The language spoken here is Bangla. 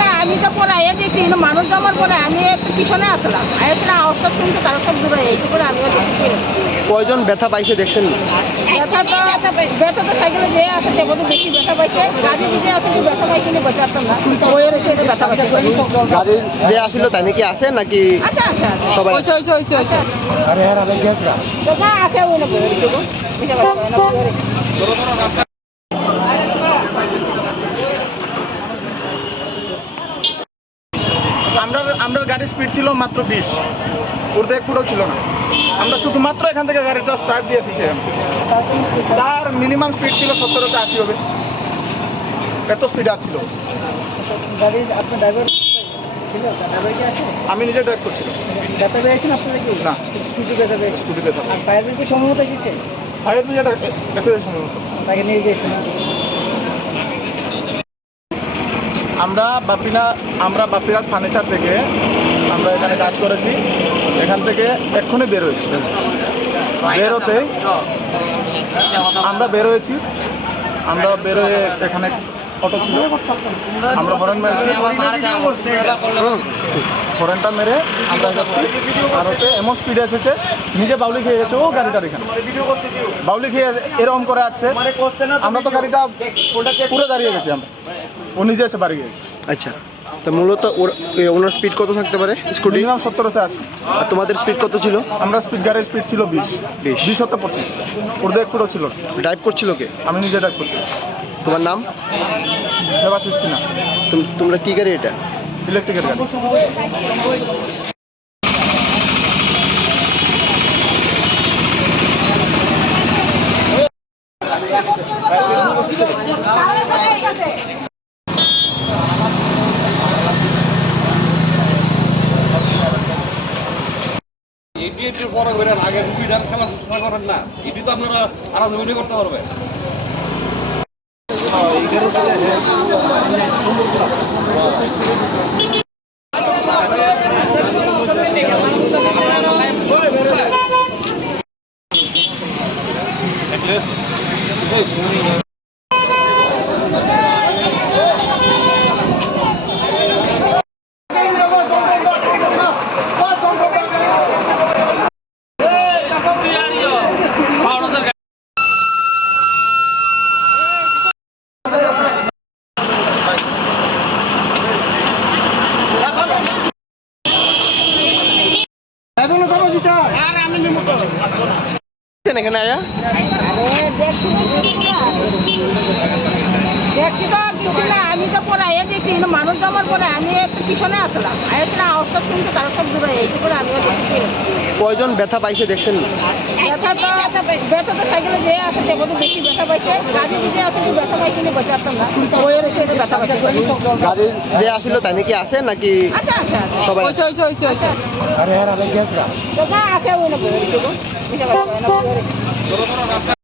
না আমি তো পরে আয়া দেখছি কিন্তু মানুষ জমার পরে আমি একটু পিছনে আসলাম আসলে আওয়াজটা শুনতে তারা সব দূরে এইটু করে আমিও দেখছি। কয়জন ব্যথা পাইছে দেখছেন? ব্যথা তো সাইকেলে যে আছে সে বোধ বেশি ব্যথা পাইছে, গাড়ি যে আছে কি ব্যথা পাইছে না বসে আসতাম না, বইয়ের এসে ব্যথা পাইছে। গাড়ির যে আসিল তাই নাকি আছে নাকি আচ্ছা আচ্ছা আচ্ছা সবাই? আরে হ্যাঁ আমি গেছ না তো না আছে ওই না বইয়ের এসে গো বুঝতে পারছো না বইয়ের আমরা গাড়ির স্পিড ছিল মাত্র 20, ওর এক ফুটও ছিল না। আমরা শুধুমাত্র এখান থেকে গাড়িটা স্টার্ট দিয়েছি, তার মিনিমাম স্পিড ছিল 70-80 হবে, এত স্পিড আসছিল। গাড়ি আপনার ড্রাইভার ছিল, ড্রাইভার কি আছে? আমি নিজে ড্রাইভ করছিলাম। ব্যথা পেয়েছেন আপনারা কি? না, স্কুটি ব্যথা পেয়েছে। স্কুটি ব্যথা। আর ফায়ার ব্রিগেড সম্ভবত এসেছে, ফায়ার ব্রিগেড এসে সম্ভবত তাকে নিয়ে গিয়েছিল। আমরা বাপিরাজ ফার্নিচার থেকে আমরা এখানে কাজ করেছি। এখান থেকে এক্ষুনি বেরোয়েছি, বেরোতে আমরা বেরোয়েছি। আমরা বেরোয়ে এখানে অটো ছিল, আমরা হরেন মেরেছি, হরেনটা মেরে আমরা যাচ্ছি। আর ওতে এমন স্পিডে এসেছে, নিজে বাউলি খেয়ে গেছে ও গাড়িটার এখানে বাউলি খেয়ে এরকম করে আসছে। আমরা তো গাড়িটা পুরো দাঁড়িয়ে গেছি, আমরা ও নিজে এসে বাড়ি গেছে। আচ্ছা, তো মূলত ওনার স্পিড কত থাকতে পারে? স্কুটি মিনিমাম 70-তে আছে। আর তোমাদের স্পিড কত ছিল? আমরা গাড়ির স্পিড ছিল 20-25, ওর এক ফুটও ছিল। ড্রাইভ করছিল কে? আমি নিজে ড্রাইভ করছি। তোমার নাম? দেবাশিস সিনহা। তোমরা কি গাড়ি এটা? ইলেকট্রিকের গাড়ি। এটির পরে করে আগে রুগীটার খেলা করেন না, এটি তো আপনারা আরাধনা করতে পারবে। এখানে আয়া দেখছি তো কিছু না আমি তো পরে আয়া দেখছি কিন্তু মানুষ জমার পরে আমি একটু পিছনে আসলাম আসলে আওয়াজটা শুনতে তারা সব দূরে এইটু করে আমিও দেখছি। কয়জন ব্যথা পাইছে দেখছেন? ব্যথা তো সাইকেলে যে আছে সে বোধ বেশি ব্যথা পাইছে, গাড়ি যে আছে কি ব্যথা পাইছে না বসে আসতাম না, বইয়ের এসে ব্যথা পাইছে। গাড়ির যে আসিল তাই নাকি আছে নাকি আচ্ছা আচ্ছা আচ্ছা সবাই? আরে হ্যাঁ আমি গেছ না তো না আছে ওই না বইয়ের এসে গো বুঝতে পারছো না বইয়ের এসে।